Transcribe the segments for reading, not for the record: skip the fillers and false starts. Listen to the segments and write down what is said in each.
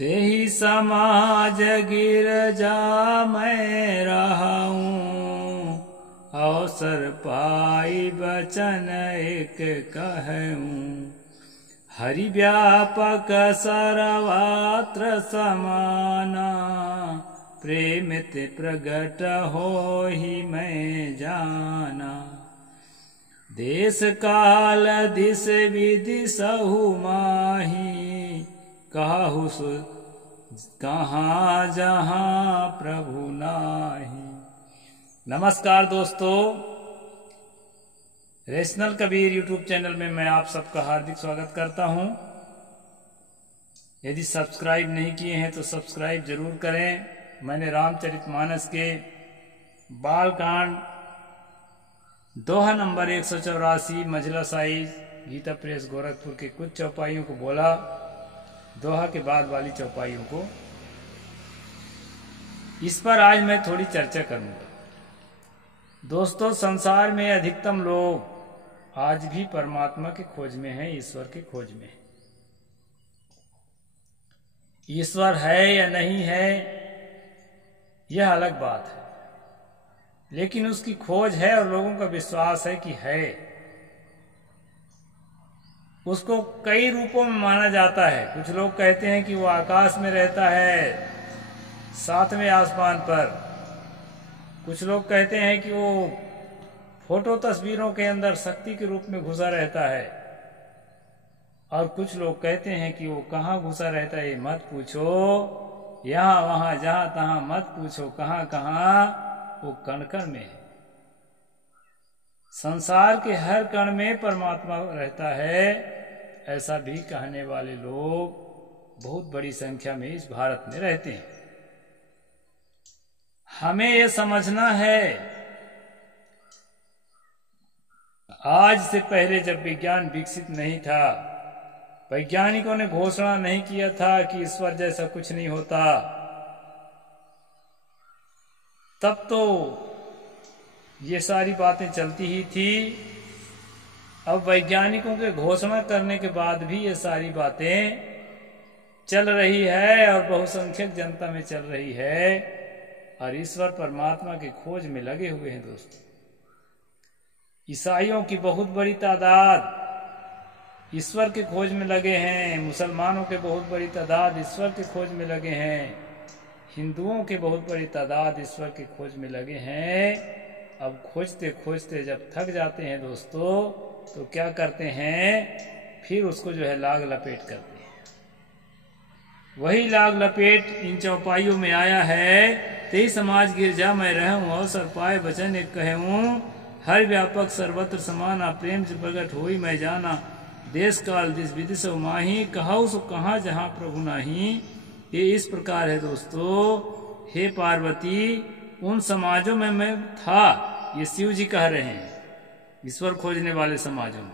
तेहि समाज गिरजा मैं रहाऊं, अवसर पाई बचन एक कहूं। हरि व्यापक सर्वत्र समाना, प्रेमित प्रगट होहि मैं जाना। देश काल दिस विधि सहु माही, कहु कहाँ जहाँ प्रभु नाही। नमस्कार दोस्तों, रेशनल कबीर यूट्यूब चैनल में मैं आप सबका हार्दिक स्वागत करता हूं। यदि सब्सक्राइब नहीं किए हैं तो सब्सक्राइब जरूर करें। मैंने रामचरितमानस के बालकांड दोहा नंबर 184 मझला साइज गीता प्रेस गोरखपुर के कुछ चौपाइयों को बोला, दोहा के बाद वाली चौपाइयों को। इस पर आज मैं थोड़ी चर्चा करूंगा। दोस्तों, संसार में अधिकतम लोग आज भी परमात्मा की खोज में हैं, ईश्वर की खोज में। ईश्वर है या नहीं है यह अलग बात है, लेकिन उसकी खोज है और लोगों का विश्वास है कि है। उसको कई रूपों में माना जाता है। कुछ लोग कहते हैं कि वो आकाश में रहता है, 7वें आसमान पर। कुछ लोग कहते हैं कि वो फोटो तस्वीरों के अंदर शक्ति के रूप में घुसा रहता है, और कुछ लोग कहते हैं कि वो कहाँ घुसा रहता है मत पूछो, यहाँ वहां जहां तहां मत पूछो, कहाँ कहाँ वो कण कण में है। संसार के हर कण में परमात्मा रहता है, ऐसा भी कहने वाले लोग बहुत बड़ी संख्या में इस भारत में रहते हैं। हमें यह समझना है, आज से पहले जब विज्ञान विकसित नहीं था, वैज्ञानिकों ने घोषणा नहीं किया था कि ईश्वर जैसा कुछ नहीं होता, तब तो ये सारी बातें चलती ही थी। अब वैज्ञानिकों के घोषणा करने के बाद भी ये सारी बातें चल रही है और बहुसंख्यक जनता में चल रही है, और ईश्वर परमात्मा की खोज में लगे हुए हैं। दोस्तों, ईसाइयों की बहुत बड़ी तादाद ईश्वर की खोज में लगे हैं, मुसलमानों के बहुत बड़ी तादाद ईश्वर की खोज में लगे हैं, हिंदुओं के बहुत बड़ी तादाद ईश्वर की खोज में लगे हैं। अब खोजते खोजते जब थक जाते हैं दोस्तों, तो क्या करते हैं, फिर उसको जो है लाग लपेट करते हैं। वही लाग लपेट इन चौपाइयों में आया है। तेई समाज गिरजा मैं रहूं, अवसर पाए बचन एक कहूं। हर व्यापक सर्वत्र समाना, प्रेम से प्रगट होई मैं जाना। देश काल दिस विधि सो माही, कहु सो कहाँ जहाँ प्रभु नाही। ये इस प्रकार है दोस्तों। हे पार्वती, उन समाजों में मैं था, ये शिव जी कह रहे हैं, ईश्वर खोजने वाले समाजों में।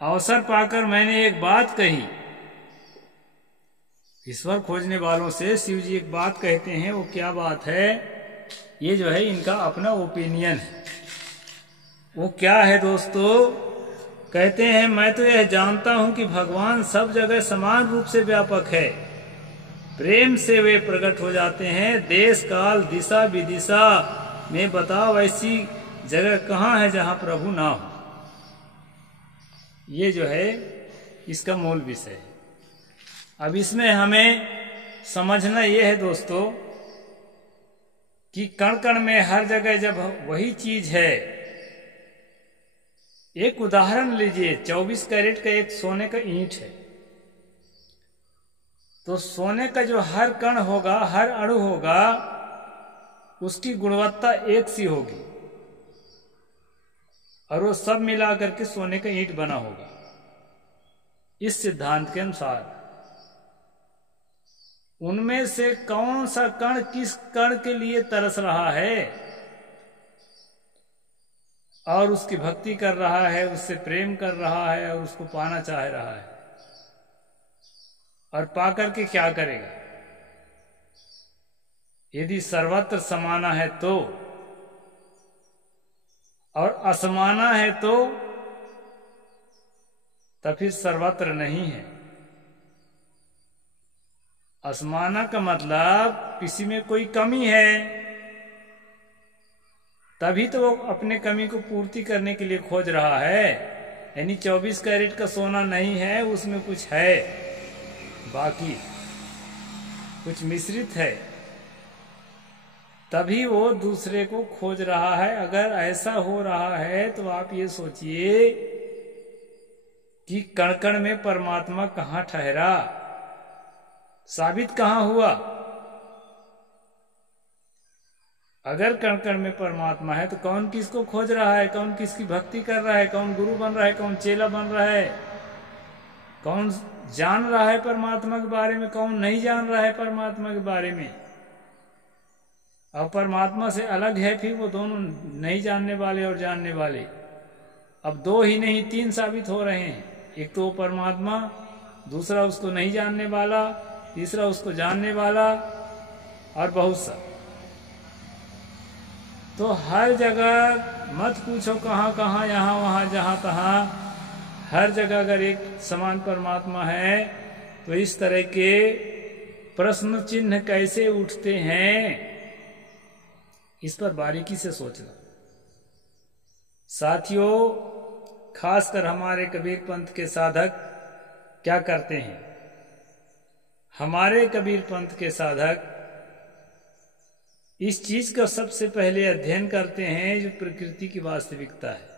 अवसर पाकर मैंने एक बात कही। ईश्वर खोजने वालों से शिव जी एक बात कहते हैं। वो क्या बात है, ये जो है इनका अपना ओपिनियन है। वो क्या है दोस्तों, कहते हैं मैं तो यह जानता हूं कि भगवान सब जगह समान रूप से व्यापक है, प्रेम से वे प्रकट हो जाते हैं। देश काल दिशा विदिशा में बताओ ऐसी जगह कहाँ है जहां प्रभु ना हो। ये जो है इसका मूल विषय है। अब इसमें हमें समझना यह है दोस्तों कि कण कण में हर जगह जब वही चीज है। एक उदाहरण लीजिए, 24 कैरेट का एक सोने का ईंट है, तो सोने का जो हर कण होगा, हर अणु होगा, उसकी गुणवत्ता एक सी होगी, और वो सब मिला करके सोने का ईंट बना होगा। इस सिद्धांत के अनुसार उनमें से कौन सा कण किस कण के लिए तरस रहा है और उसकी भक्ति कर रहा है, उससे प्रेम कर रहा है और उसको पाना चाह रहा है, और पाकर के क्या करेगा। यदि सर्वत्र समाना है तो, और असमाना है तो फिर सर्वत्र नहीं है। असमाना का मतलब किसी में कोई कमी है, तभी तो वो अपने कमी को पूर्ति करने के लिए खोज रहा है। यानी 24 कैरेट का सोना नहीं है, उसमें कुछ है, बाकी कुछ मिश्रित है, तभी वो दूसरे को खोज रहा है। अगर ऐसा हो रहा है तो आप ये सोचिए कि कण कण में परमात्मा कहाँ ठहरा, साबित कहाँ हुआ। अगर कण कण में परमात्मा है तो कौन किसको खोज रहा है, कौन किसकी भक्ति कर रहा है, कौन गुरु बन रहा है, कौन चेला बन रहा है, कौन जान रहा है परमात्मा के बारे में, कौन नहीं जान रहा है परमात्मा के बारे में। अब परमात्मा से अलग है फिर वो दोनों, नहीं जानने वाले और जानने वाले। अब दो ही नहीं 3 साबित हो रहे हैं, एक तो वो परमात्मा, दूसरा उसको नहीं जानने वाला, तीसरा उसको जानने वाला, और बहुत सा। तो हर जगह मत पूछो कहाँ कहाँ, यहाँ वहाँ जहाँ तहाँ, हर जगह अगर एक समान परमात्मा है तो इस तरह के प्रश्न चिन्ह कैसे उठते हैं, इस पर बारीकी से सोचना। साथियों, खासकर हमारे कबीर पंथ के साधक क्या करते हैं, हमारे कबीर पंथ के साधक इस चीज का सबसे पहले अध्ययन करते हैं जो प्रकृति की वास्तविकता है।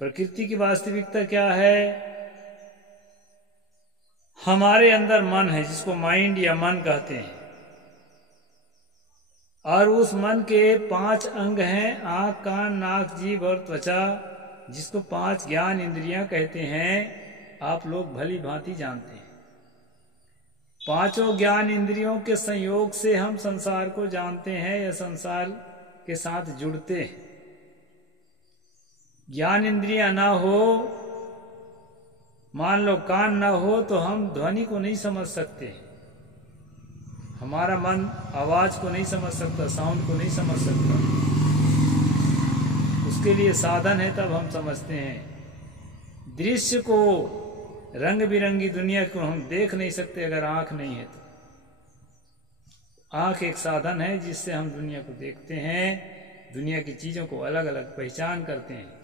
प्रकृति की वास्तविकता क्या है? हमारे अंदर मन है, जिसको माइंड या मन कहते हैं, और उस मन के 5 अंग हैं, आंख, कान, नाक, जीभ और त्वचा, जिसको 5 ज्ञान इंद्रियां कहते हैं। आप लोग भली भांति जानते हैं। 5 ज्ञान इंद्रियों के संयोग से हम संसार को जानते हैं या संसार के साथ जुड़ते हैं। ज्ञान इंद्रियां ना हो, मान लो कान ना हो, तो हम ध्वनि को नहीं समझ सकते। हमारा मन आवाज को नहीं समझ सकता, साउंड को नहीं समझ सकता। उसके लिए साधन है, तब हम समझते हैं। दृश्य को, रंग बिरंगी दुनिया को हम देख नहीं सकते अगर आंख नहीं है तो। आंख एक साधन है जिससे हम दुनिया को देखते हैं, दुनिया की चीजों को अलग अलग पहचान करते हैं।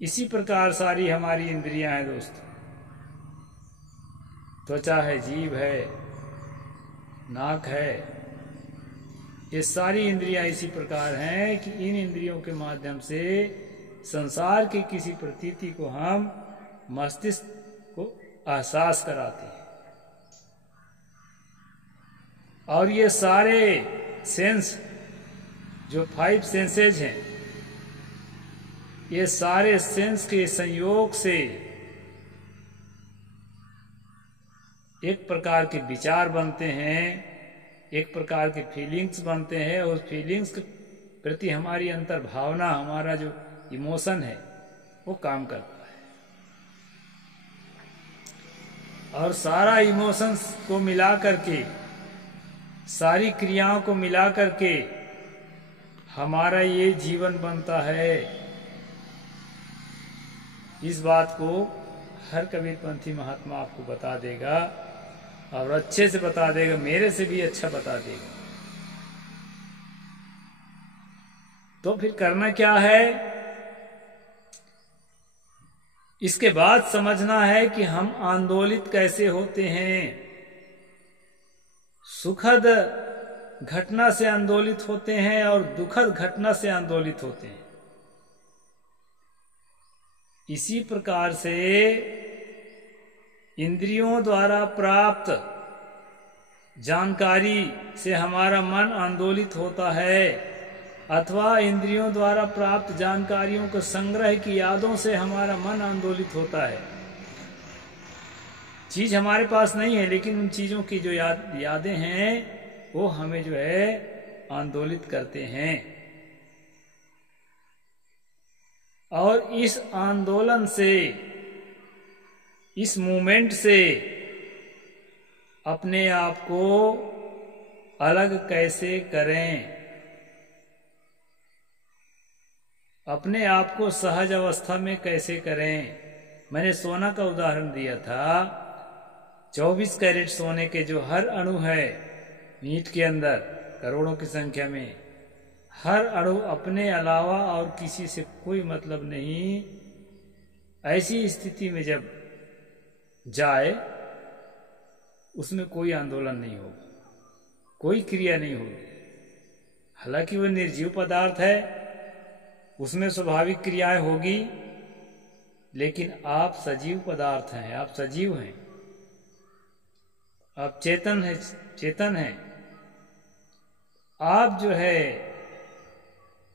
इसी प्रकार सारी हमारी इंद्रियां हैं दोस्तों। त्वचा है, जीभ है, नाक है, ये सारी इंद्रियां इसी प्रकार हैं कि इन इंद्रियों के माध्यम से संसार की किसी प्रतीति को हम मस्तिष्क को एहसास कराते हैं। और ये सारे सेंस, जो 5 सेंसेज हैं, ये सारे सेंस के संयोग से एक प्रकार के विचार बनते हैं, एक प्रकार के फीलिंग्स बनते हैं, और फीलिंग्स के प्रति हमारी अंतर भावना, हमारा जो इमोशन है वो काम करता है। और सारा इमोशंस को मिला करके, सारी क्रियाओं को मिला करके हमारा ये जीवन बनता है। इस बात को हर कबीरपंथी महात्मा आपको बता देगा, और अच्छे से बता देगा, मेरे से भी अच्छा बता देगा। तो फिर करना क्या है? इसके बाद समझना है कि हम आंदोलित कैसे होते हैं। सुखद घटना से आंदोलित होते हैं और दुखद घटना से आंदोलित होते हैं। इसी प्रकार से इंद्रियों द्वारा प्राप्त जानकारी से हमारा मन आंदोलित होता है, अथवा इंद्रियों द्वारा प्राप्त जानकारियों के संग्रह की यादों से हमारा मन आंदोलित होता है। चीज हमारे पास नहीं है, लेकिन उन चीजों की जो यादें हैं वो हमें जो है आंदोलित करते हैं। और इस आंदोलन से, इस मूवमेंट से अपने आप को अलग कैसे करें, अपने आप को सहज अवस्था में कैसे करें। मैंने सोना का उदाहरण दिया था 24 कैरेट सोने के जो हर अणु है ईंट के अंदर करोड़ों की संख्या में, हर अणु अपने अलावा और किसी से कोई मतलब नहीं, ऐसी स्थिति में जब जाए उसमें कोई आंदोलन नहीं होगा, कोई क्रिया नहीं होगी। हालांकि वह निर्जीव पदार्थ है, उसमें स्वाभाविक क्रियाएं होगी, लेकिन आप सजीव पदार्थ हैं, आप सजीव हैं, आप चेतन हैं। आप जो है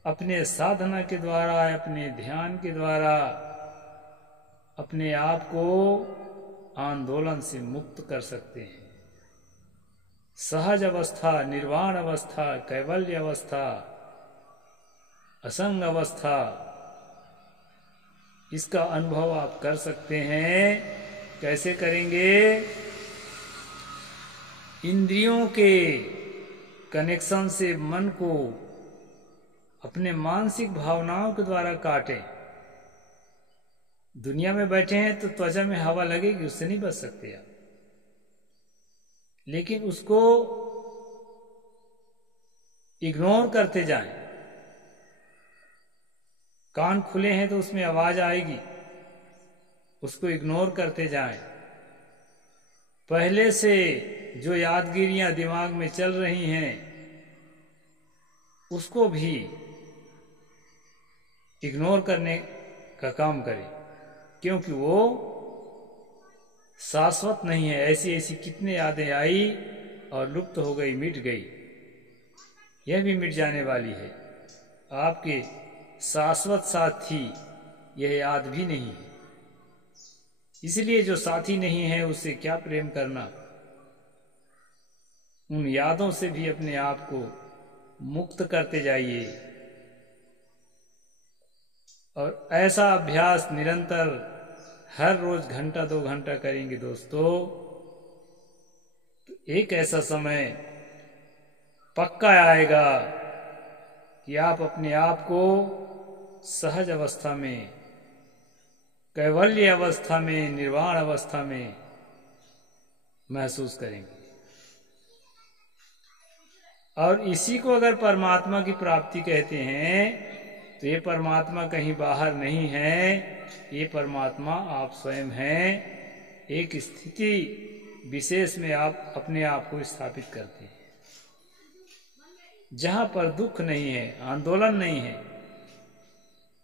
अपने साधना के द्वारा, अपने ध्यान के द्वारा अपने आप को आंदोलन से मुक्त कर सकते हैं। सहज अवस्था, निर्वाण अवस्था, कैवल्य अवस्था, असंग अवस्था, इसका अनुभव आप कर सकते हैं। कैसे करेंगे? इंद्रियों के कनेक्शन से मन को अपने मानसिक भावनाओं के द्वारा काटें। दुनिया में बैठे हैं तो त्वचा में हवा लगेगी, उससे नहीं बच सकते आप, लेकिन उसको इग्नोर करते जाएं। कान खुले हैं तो उसमें आवाज आएगी, उसको इग्नोर करते जाएं। पहले से जो यादगिरियां दिमाग में चल रही हैं उसको भी इग्नोर करने का काम करें, क्योंकि वो शाश्वत नहीं है। ऐसी ऐसी कितने यादें आई और लुप्त हो गई, मिट गई, यह भी मिट जाने वाली है। आपके शाश्वत साथी यह याद भी नहीं है, इसलिए जो साथी नहीं है उससे क्या प्रेम करना। उन यादों से भी अपने आप को मुक्त करते जाइए, और ऐसा अभ्यास निरंतर हर रोज घंटा 2 घंटा करेंगे दोस्तों, तो एक ऐसा समय पक्का आएगा कि आप अपने आप को सहज अवस्था में, कैवल्य अवस्था में, निर्वाण अवस्था में महसूस करेंगे। और इसी को अगर परमात्मा की प्राप्ति कहते हैं तो ये परमात्मा कहीं बाहर नहीं है, ये परमात्मा आप स्वयं हैं। एक स्थिति विशेष में आप अपने आप को स्थापित करते हैं, जहां पर दुख नहीं है, आंदोलन नहीं है,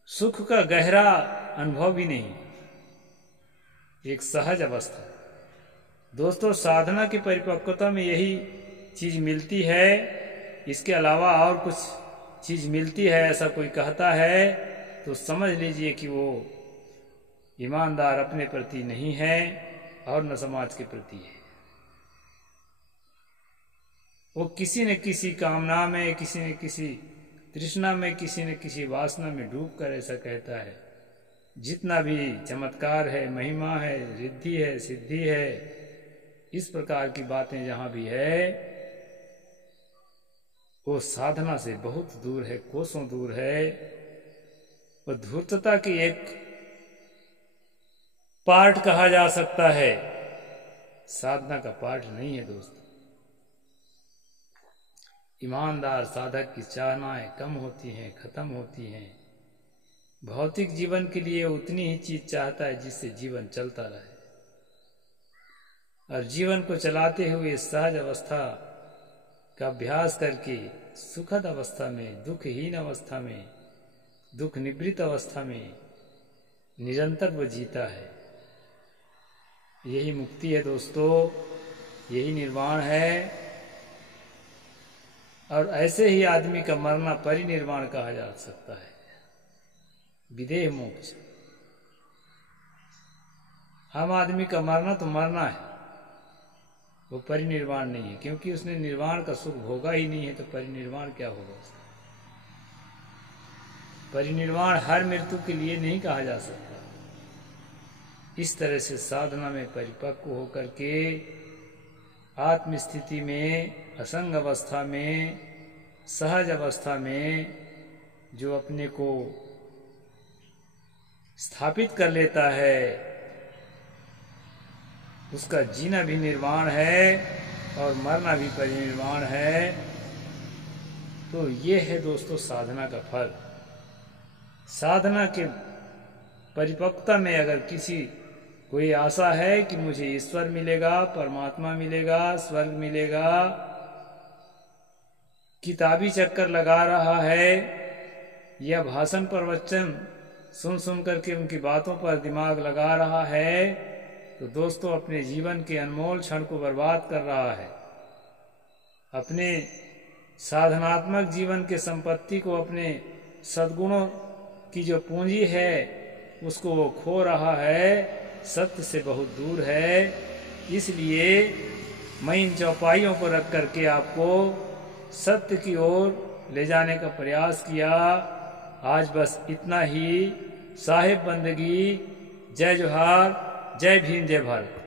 सुख का गहरा अनुभव भी नहीं है, एक सहज अवस्था। दोस्तों, साधना की परिपक्वता में यही चीज मिलती है, इसके अलावा और कुछ चीज मिलती है ऐसा कोई कहता है तो समझ लीजिए कि वो ईमानदार अपने प्रति नहीं है और न समाज के प्रति है। वो किसी न किसी कामना में, किसी न किसी तृष्णा में, किसी न किसी वासना में डूबकर ऐसा कहता है। जितना भी चमत्कार है, महिमा है, रिद्धि है, सिद्धि है, इस प्रकार की बातें जहां भी है वो साधना से बहुत दूर है, कोसों दूर है। वो धूर्तता की एक पार्ट कहा जा सकता है, साधना का पार्ट नहीं है दोस्तों। ईमानदार साधक की चाहनाएं कम होती हैं, खत्म होती हैं। भौतिक जीवन के लिए उतनी ही चीज चाहता है जिससे जीवन चलता रहे, और जीवन को चलाते हुए सहज अवस्था का अभ्यास करके सुखद अवस्था में, दुखहीन अवस्था में, दुख निवृत्त अवस्था में निरंतर वो जीता है। यही मुक्ति है दोस्तों, यही निर्वाण है। और ऐसे ही आदमी का मरना परिनिर्वाण कहा जा सकता है, विदेह मोक्ष। हम आदमी का मरना तो मरना है, वो परिनिर्वाण नहीं है, क्योंकि उसने निर्वाण का सुख भोगा ही नहीं है, तो परिनिर्वाण क्या होगा उसका। परिनिर्वाण हर मृत्यु के लिए नहीं कहा जा सकता। इस तरह से साधना में परिपक्व होकर के आत्म स्थिति में, असंग अवस्था में, सहज अवस्था में जो अपने को स्थापित कर लेता है, उसका जीना भी निर्वाण है और मरना भी परिनिर्वाण है। तो ये है दोस्तों साधना का फल। साधना के परिपक्वता में अगर किसी कोई आशा है कि मुझे ईश्वर मिलेगा, परमात्मा मिलेगा, स्वर्ग मिलेगा, किताबी चक्कर लगा रहा है या भाषण प्रवचन सुन सुन करके उनकी बातों पर दिमाग लगा रहा है, तो दोस्तों अपने जीवन के अनमोल क्षण को बर्बाद कर रहा है। अपने साधनात्मक जीवन के संपत्ति को, अपने सद्गुणों की जो पूंजी है उसको वो खो रहा है, सत्य से बहुत दूर है। इसलिए मैं इन चौपाइयों को रख करके आपको सत्य की ओर ले जाने का प्रयास किया। आज बस इतना ही। साहिब बंदगी। जय जोहार, जय भीम, जय भारत।